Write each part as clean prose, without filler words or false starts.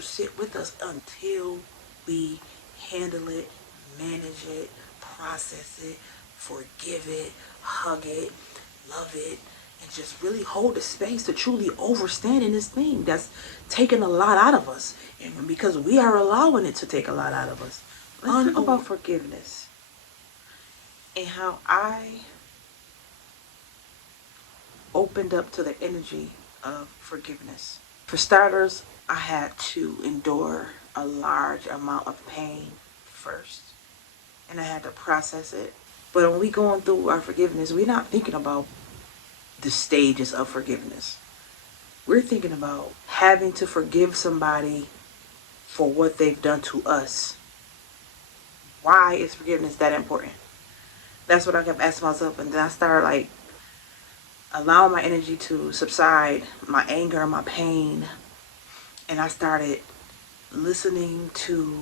to sit with us until we handle it, manage it, process it, forgive it, hug it, love it, and just really hold the space to truly overstanding this thing that's taking a lot out of us. And because we are allowing it to take a lot out of us. Let's talk about forgiveness and how I opened up to the energy of forgiveness. For starters, I had to endure a large amount of pain first, and I had to process it. But when we going through our forgiveness, we're not thinking about the stages of forgiveness. We're thinking about having to forgive somebody for what they've done to us. Why is forgiveness that important? That's what I kept asking myself, and then I started allowing my energy to subside, my anger, my pain, and I started listening to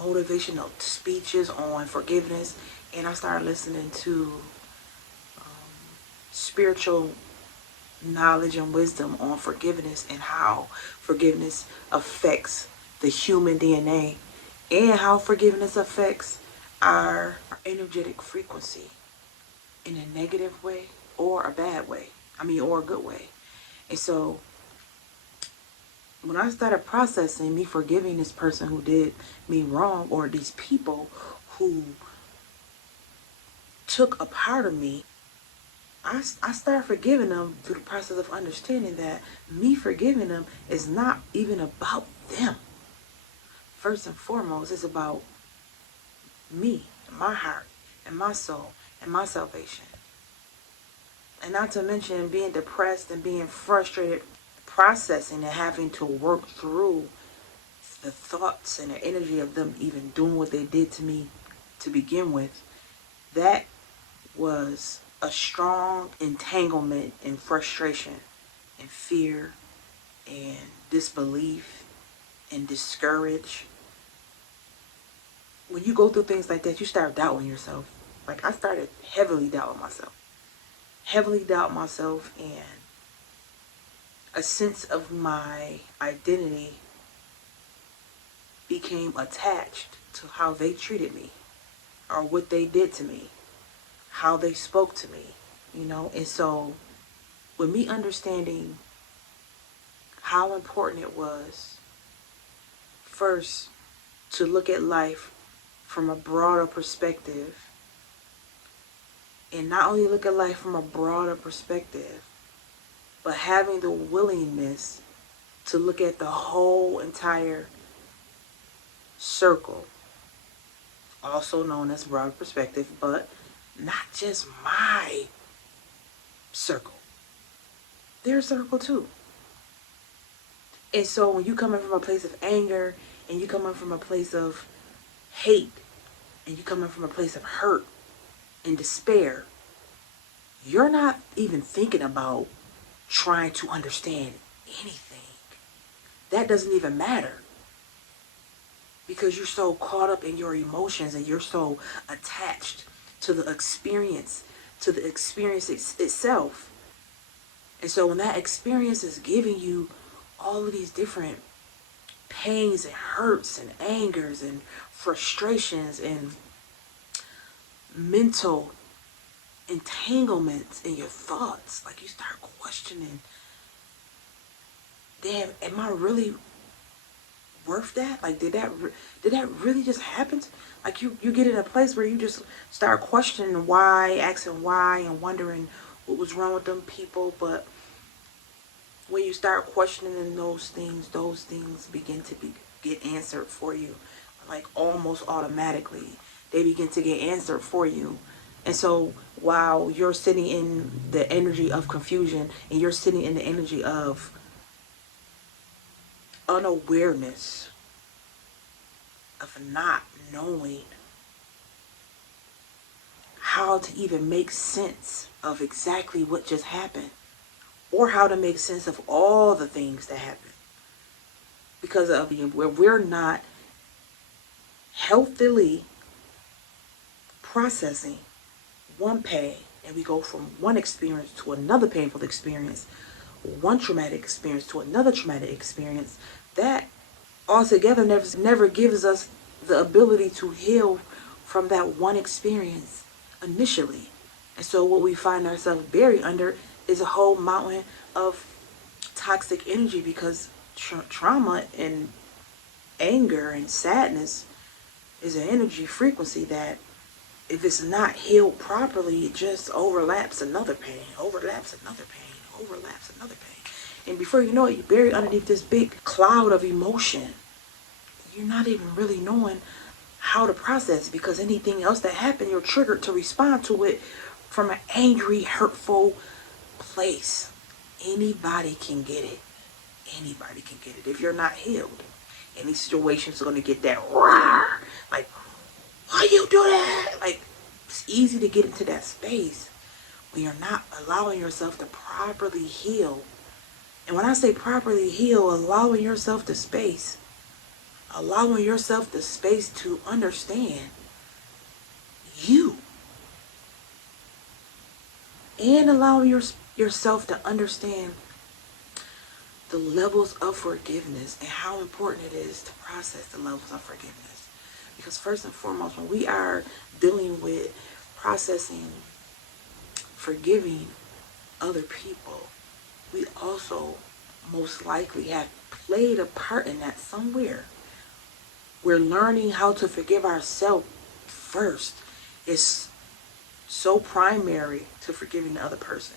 motivational speeches on forgiveness, and I started listening to spiritual knowledge and wisdom on forgiveness and how forgiveness affects the human DNA and how forgiveness affects our energetic frequency in a negative way or a bad way. Or a good way. And so when I started processing me forgiving this person who did me wrong, or these people who took a part of me, I started forgiving them through the process of understanding that me forgiving them is not even about them. First and foremost, it's about me, my heart, and my soul, and my salvation. And not to mention being depressed and being frustrated, processing and having to work through the thoughts and the energy of them even doing what they did to me to begin with. That was a strong entanglement and frustration and fear and disbelief and discourage. When you go through things like that, you start doubting yourself. I started heavily doubting myself. And a sense of my identity became attached to how they treated me or what they did to me, how they spoke to me, And so with me understanding how important it was first to look at life from a broader perspective, and not only look at life from a broader perspective, but having the willingness to look at the whole entire circle, also known as broader perspective, but not just my circle, their circle too. And so when you coming from a place of anger, and you coming from a place of hate, and you coming from a place of hurt and despair, you're not even thinking about trying to understand anything. That doesn't even matter, because you're so caught up in your emotions and you're so attached to the experience, itself. And so when that experience is giving you all of these different pains and hurts and angers and frustrations and mental entanglements in your thoughts, you start questioning, damn, am I really worth that? Did that really just happen? You get in a place where you just start questioning why, asking why, and wondering what was wrong with them people. But when you start questioning those things begin to get answered for you, almost automatically. They begin to get answered for you. And so while you're sitting in the energy of confusion and you're sitting in the energy of unawareness, of not knowing how to even make sense of exactly what just happened, or how to make sense of all the things that happened, because of where we're not healthily processing one pain, and we go from one experience to another painful experience, one traumatic experience to another traumatic experience, that altogether never gives us the ability to heal from that one experience initially. And so what we find ourselves buried under is a whole mountain of toxic energy, because trauma and anger and sadness is an energy frequency that, if it's not healed properly, it just overlaps another pain, overlaps another pain, overlaps another pain. And before you know it, you're buried underneath this big cloud of emotion. You're not even really knowing how to process, because anything else that happened, you're triggered to respond to it from an angry, hurtful place. Anybody can get it. Anybody can get it if you're not healed. Any situation is going to get that roar. Like, why you do that? Like, it's easy to get into that space when you're not allowing yourself to properly heal. And when I say properly heal, allowing yourself the space. Allowing yourself the space to understand you. And allowing yourself to understand the levels of forgiveness and how important it is to process the levels of forgiveness. Because first and foremost, when we are dealing with processing, forgiving other people, we also most likely have played a part in that somewhere. We're learning how to forgive ourselves first. It's so primary to forgiving the other person.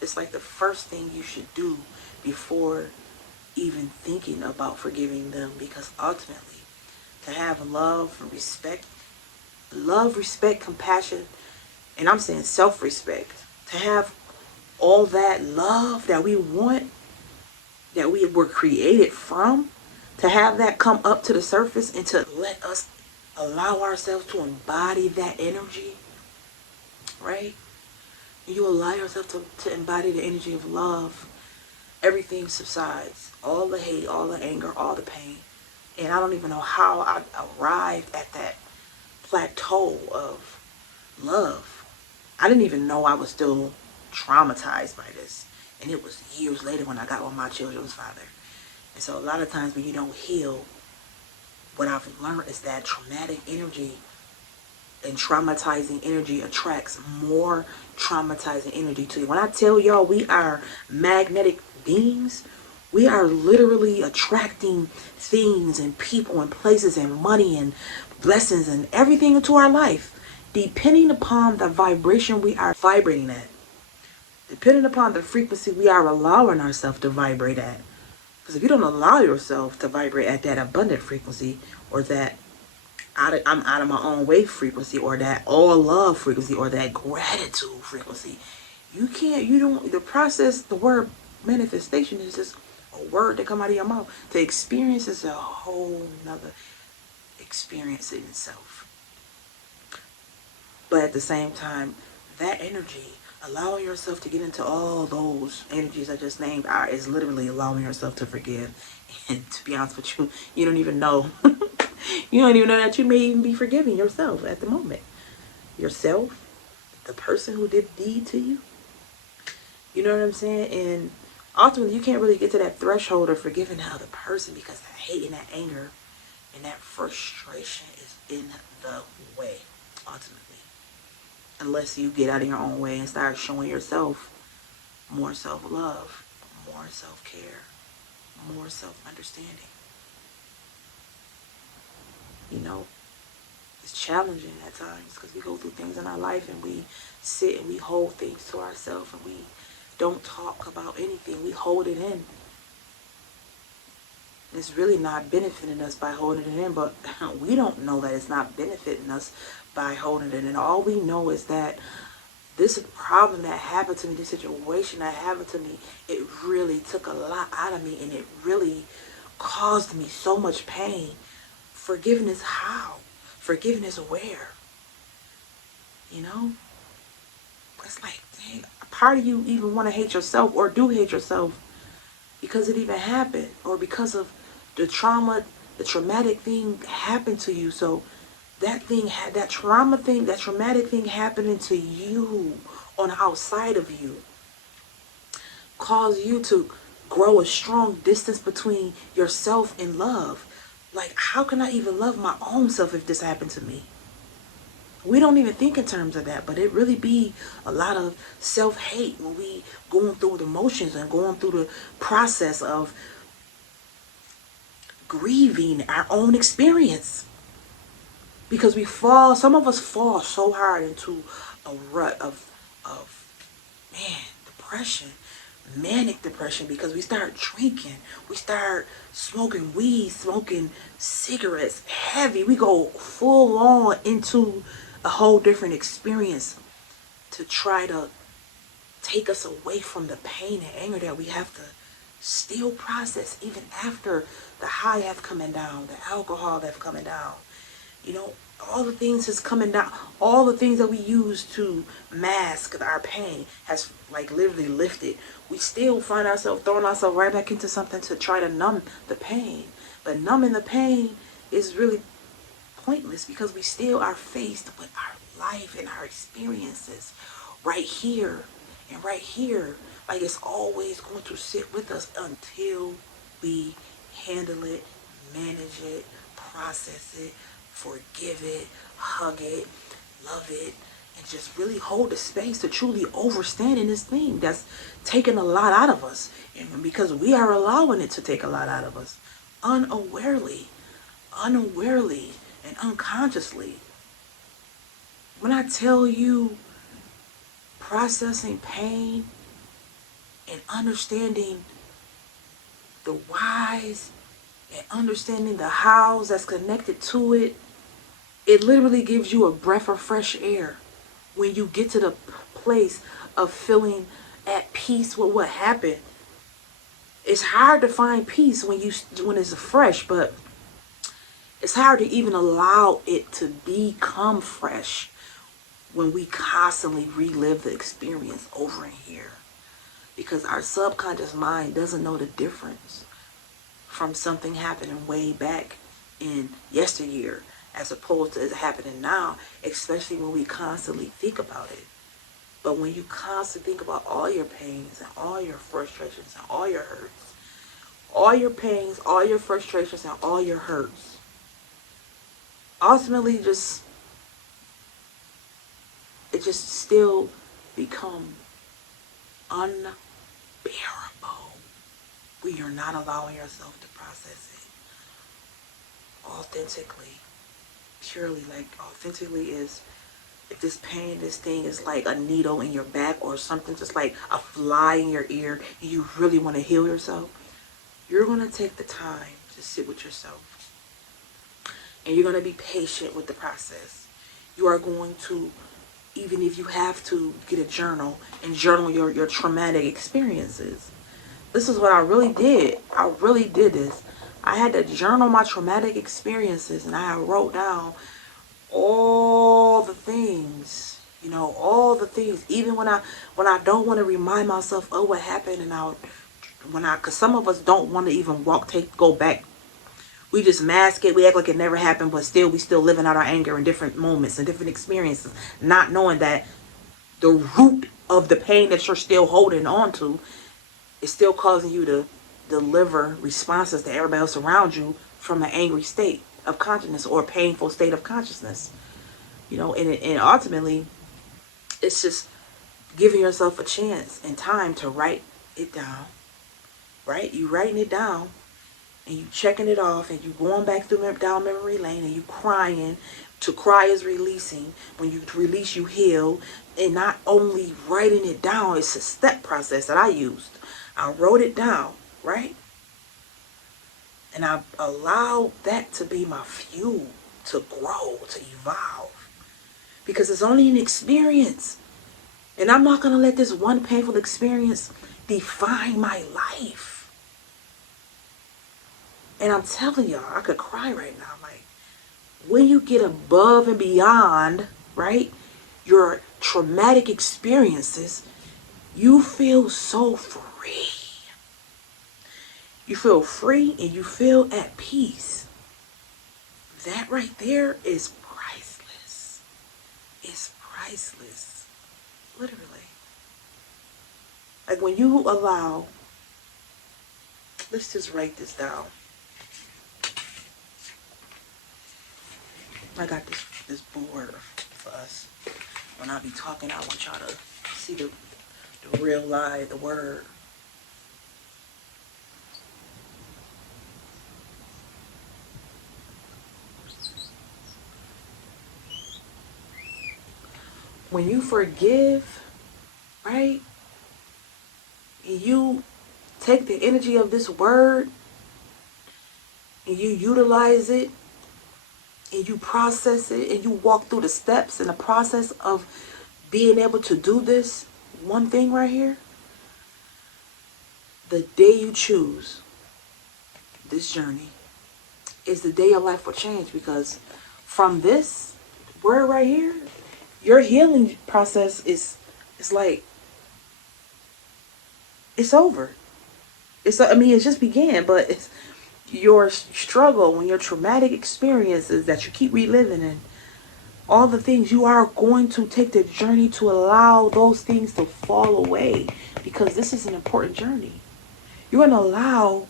It's like the first thing you should do before even thinking about forgiving them, because ultimately, to have love, respect, compassion, and I'm saying self-respect, to have all that love that we want, that we were created from, to have that come up to the surface and to let us allow ourselves to embody that energy, right? You allow yourself to embody the energy of love, everything subsides. All the hate, all the anger, all the pain. And I don't even know how I arrived at that plateau of love. I didn't even know I was still traumatized by this. And it was years later when I got with my children's father. And so a lot of times when you don't heal, what I've learned is that traumatic energy and traumatizing energy attracts more traumatizing energy to you. When I tell y'all we are magnetic beings, we are literally attracting things and people and places and money and blessings and everything into our life, depending upon the vibration we are vibrating at. Depending upon the frequency we are allowing ourselves to vibrate at. Because if you don't allow yourself to vibrate at that abundant frequency, or that I'm out of my own way frequency, or that all love frequency, or that gratitude frequency, the word manifestation is just a word that come out of your mouth. The experience is a whole nother experience in itself. But at the same time, that energy, allowing yourself to get into all those energies I just named, is literally allowing yourself to forgive. And to be honest with you, you don't even know. You don't even know that you may even be forgiving yourself at the moment. Yourself, the person who did the deed to you. You know what I'm saying? And ultimately, you can't really get to that threshold of forgiving the other person, because that hate and that anger and that frustration is in the way, ultimately. Unless you get out of your own way and start showing yourself more self-love, more self-care, more self-understanding. You know, it's challenging at times, because we go through things in our life and we sit and we hold things to ourselves and we don't talk about anything. We hold it in. It's really not benefiting us by holding it in, but we don't know that it's not benefiting us by holding it in. All we know is that this problem that happened to me, this situation that happened to me, it really took a lot out of me, and it really caused me so much pain. Forgiveness how? Forgiveness where? You know? It's like, dang, a part of you even want to hate yourself, or do hate yourself, because it even happened, or because of the trauma, the traumatic thing happened to you. So that traumatic thing happening to you on the outside of you, cause you to grow a strong distance between yourself and love. Like, how can I even love my own self if this happened to me? We don't even think in terms of that, but it really be a lot of self-hate when we going through the motions and going through the process of grieving our own experience. Because some of us fall so hard into a rut of man, depression, manic depression, because we start drinking, we start smoking weed, smoking cigarettes, heavy. We go full on into a whole different experience to try to take us away from the pain and anger that we have to still process even after the high have coming down, the alcohol that's coming down. You know, all the things is coming down. All the things that we use to mask our pain has like literally lifted. We still find ourselves throwing ourselves right back into something to try to numb the pain. But numbing the pain is really pointless because we still are faced with our life and our experiences right here and right here. Like it's always going to sit with us until we handle it, manage it, process it, forgive it, hug it, love it, and just really hold the space to truly overstand in this thing that's taking a lot out of us. And because we are allowing it to take a lot out of us, unawarely and unconsciously. When I tell you processing pain and understanding the whys and understanding the hows that's connected to it, it literally gives you a breath of fresh air when you get to the place of feeling at peace with what happened. It's hard to find peace when it's fresh, but it's hard to even allow it to become fresh when we constantly relive the experience over and here. Because our subconscious mind doesn't know the difference from something happening way back in yesteryear as opposed to it happening now, especially when we constantly think about it. But when you constantly think about all your pains and all your frustrations and all your hurts, all your pains, all your frustrations and all your hurts, ultimately it just still become unbearable when you're not allowing yourself to process it authentically, purely. Like authentically is if this pain, this thing is like a needle in your back or something, just like a fly in your ear, and you really want to heal yourself, you're going to take the time to sit with yourself. And you're going to be patient with the process. You are going to, even if you have to, get a journal and journal your traumatic experiences. This is what I really did. I really did this. I had to journal my traumatic experiences, and I wrote down all the things, all the things. Even when I don't want to remind myself of what happened, and because some of us don't want to even go back. We just mask it. We act like it never happened, but we still living out our anger in different moments and different experiences, not knowing that the root of the pain that you're still holding on to is still causing you to deliver responses to everybody else around you from an angry state of consciousness or a painful state of consciousness. And ultimately, it's just giving yourself a chance and time to write it down, right? You writing it down, and you checking it off, and you going back down memory lane, and you crying. To cry is releasing. When you release, you heal. And not only writing it down, it's a step process that I used. I wrote it down, right? And I allowed that to be my fuel to grow, to evolve. Because it's only an experience. And I'm not going to let this one painful experience define my life. And I'm telling y'all, I could cry right now. Like, when you get above and beyond, right, your traumatic experiences, you feel so free. You feel free and you feel at peace. That right there is priceless. It's priceless. Literally. Like when you allow, let's just write this down. I got this board for us. When I be talking, I want y'all to see the real lie, the word. When you forgive, right? And you take the energy of this word and you utilize it and you process it and you walk through the steps and the process of being able to do this one thing right here, the day you choose this journey is the day your life will change, because from this word right here, your healing process is like, it's over. It's just began, but it's your struggle and your traumatic experiences that you keep reliving and all the things, you are going to take the journey to allow those things to fall away, because this is an important journey. You're going to allow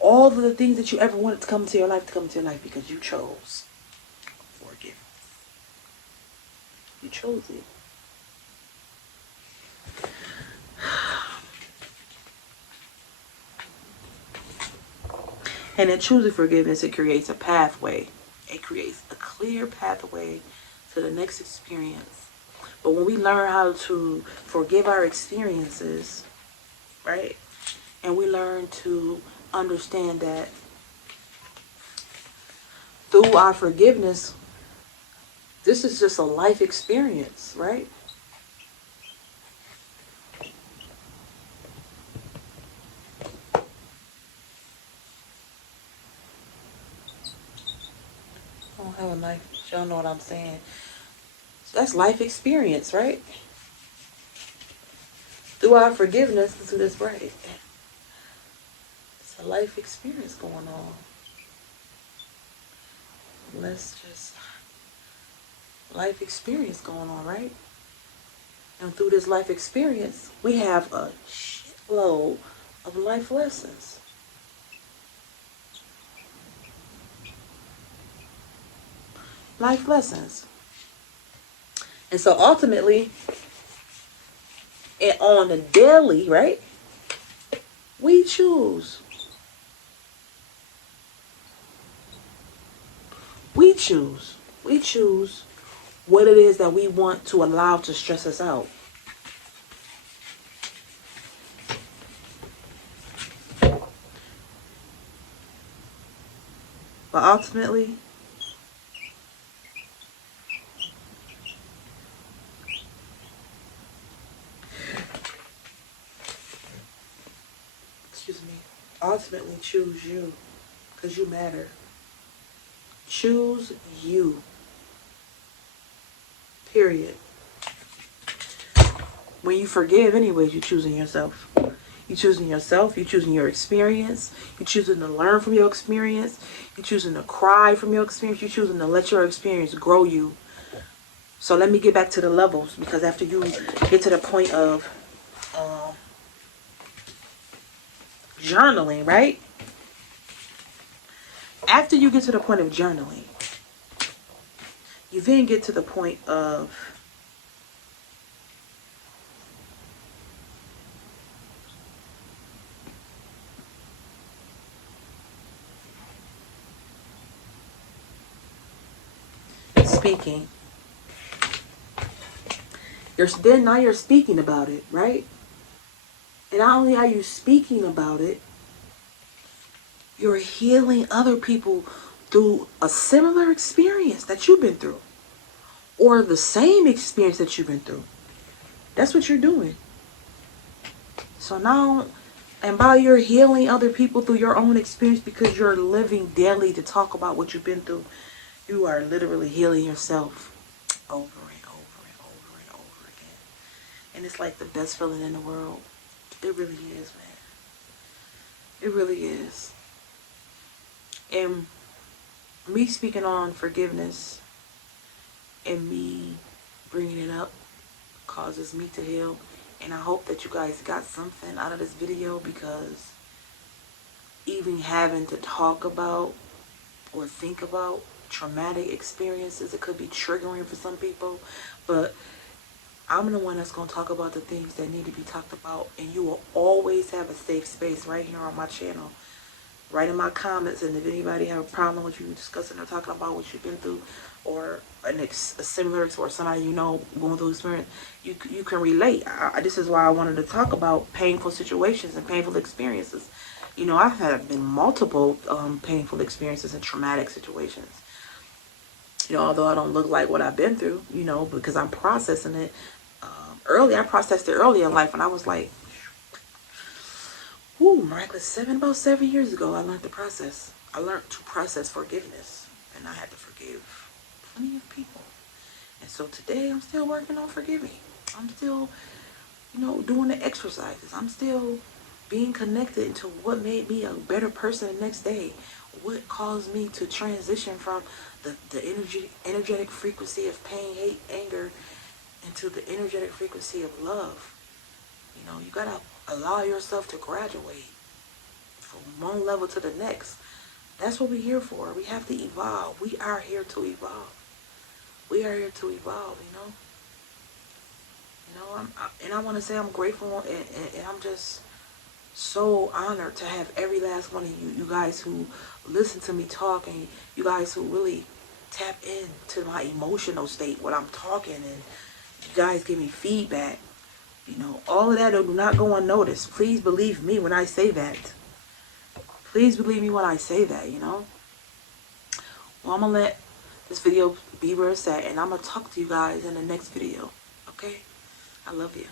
all of the things that you ever wanted to come into your life to come into your life because you chose forgiveness. You chose it. And in choosing forgiveness, it creates a pathway. It creates a clear pathway to the next experience. But when we learn how to forgive our experiences, right? And we learn to understand that through our forgiveness, this is just a life experience, right? I don't have a knife. Y'all know what I'm saying. So that's life experience, right? Through our forgiveness, listen to this, right? It's a life experience going on. Let's just, life experience going on, right? And through this life experience, we have a shitload of life lessons. Life lessons. And so ultimately, and on the daily, right? We choose. We choose. We choose what it is that we want to allow to stress us out. But ultimately, ultimately choose you, because you matter. Choose you. Period. When you forgive, anyways, you're choosing yourself. You're choosing yourself. You're choosing your experience. You're choosing to learn from your experience. You're choosing to cry from your experience. You're choosing to let your experience grow you. So let me get back to the levels, because after you get to the point of journaling, right? After you get to the point of journaling, you then get to the point of speaking. Now you're speaking about it, right? And not only are you speaking about it, you're healing other people through a similar experience that you've been through, or the same experience that you've been through. That's what you're doing. So now, and by you're healing other people through your own experience, because you're living daily to talk about what you've been through, you are literally healing yourself over and over and over and over again. And it's like the best feeling in the world. It really is, man. It really is. And me speaking on forgiveness and me bringing it up causes me to heal. And I hope that you guys got something out of this video, because even having to talk about or think about traumatic experiences. It could be triggering for some people, but I'm the one that's going to talk about the things that need to be talked about, and you will always have a safe space right here on my channel. Write in my comments, and if anybody have a problem with you discussing or talking about what you've been through, or a similar to, or somebody you know going through experience, you can relate. This is why I wanted to talk about painful situations and painful experiences. You know, I've had been multiple painful experiences and traumatic situations. You know, although I don't look like what I've been through, you know, because I'm processing it early. I processed it early in life, and I was like, whoo, miraculous. About 7 years ago, I learned the process. I learned to process forgiveness, and I had to forgive plenty of people. And so today, I'm still working on forgiving. I'm still, you know, doing the exercises. I'm still being connected to what made me a better person the next day. What caused me to transition from the energetic frequency of pain, hate, anger, into the energetic frequency of love. You know, you gotta allow yourself to graduate from one level to the next. That's what we're here for. We have to evolve. We are here to evolve. We are here to evolve, you know. And I want to say I'm grateful, and I'm just so honored to have every last one of you guys who listen to me talk, and you guys who really tap into my emotional state when I'm talking, and you guys give me feedback. You know, all of that do not go unnoticed. Please believe me when I say that. Please believe me when I say that, you know. Well, I'm going to let this video be where it's at, and I'm going to talk to you guys in the next video. Okay? I love you.